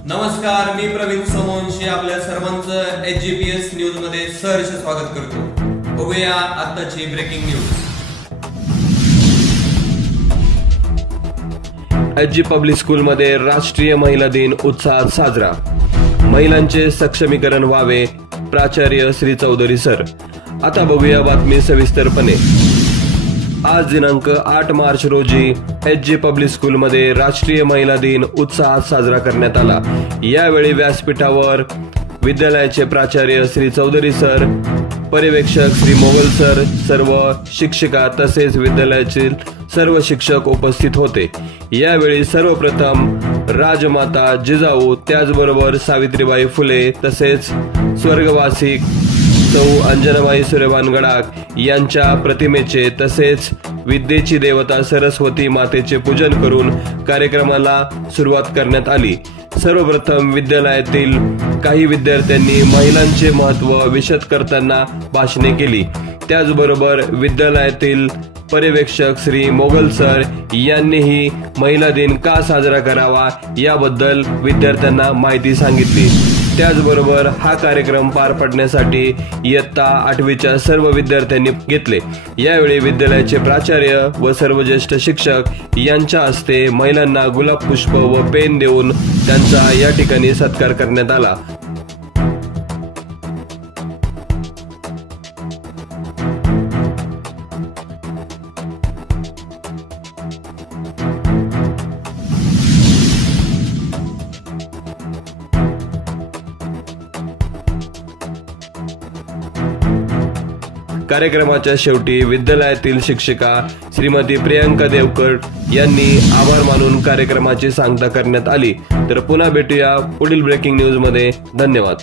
नमस्कार, मी प्रवीण सोमवंशी आपल्या सर्वांचं HGPS न्यूज मध्ये सहर्ष स्वागत करतो। बघूया आताची breaking news. HG public school मध्ये राष्ट्रीय महिला दिन उत्साहात साजरा। महिलांचे सक्षमीकरण व्हावे, प्राचार्य श्री चौधरी सर। आता बघूया बातमी सविस्तरपणे। आज दिनांक 8 मार्च रोजी HG पब्लिक स्कूल मध्ये राष्ट्रीय महिला दिन उत्साहात साजरा करण्यात आला। यावेळी व्यासपीठावर विद्यालयाचे प्राचार्य श्री चौधरी सर, पर्यवेक्षक श्री मोगल सर, सर्व शिक्षिका तसेच विद्यालयातील सर्व शिक्षक उपस्थित होते। यावेळी सर्वप्रथम राजमाता जिजाऊ, त्याचबरोबर सावित्रीबाई फुले तसेच स्वर्गवासी सौ अंजनाबाई सूर्यभान गडाख यांच्या प्रतिमेचे तसेच विद्येची देवता सरस्वती मातेचे पूजन करून कार्यक्रमाला सुरुवात करण्यात आली। सर्वप्रथम विद्यालयातील काही विद्यार्थ्यांनी महिलांचे महत्त्व विशद करताना भाषणे केली। त्याचबरोबर विद्यालयातील पर्यवेक्षक श्री मोगल सर यांनीही महिला दिन का साजरा करावा याबद्दल विद्यार्थ्यांना माहिती सांगितली। त्याचबरोबर हा कार्यक्रम पार पाडण्यासाठी इयत्ता 8वीच्या सर्व विद्यार्थ्यांनी घेतले। यावेळी विद्यालयाचे प्राचार्य व सर्व ज्येष्ठ शिक्षक यांच्या हस्ते महिलांना गुलाब पुष्प व पेन देऊन त्यांचा या ठिकाणी सत्कार करण्यात आला। कार्यक्रमाच्या शेवटी विद्यालयातील शिक्षिका श्रीमती प्रियंका देवकर यांनी आभार मानून कार्यक्रमाची सांगता करण्यात आली। तर पुन्हा भेटूया पुढील ब्रेकिंग न्यूज मध्ये। धन्यवाद।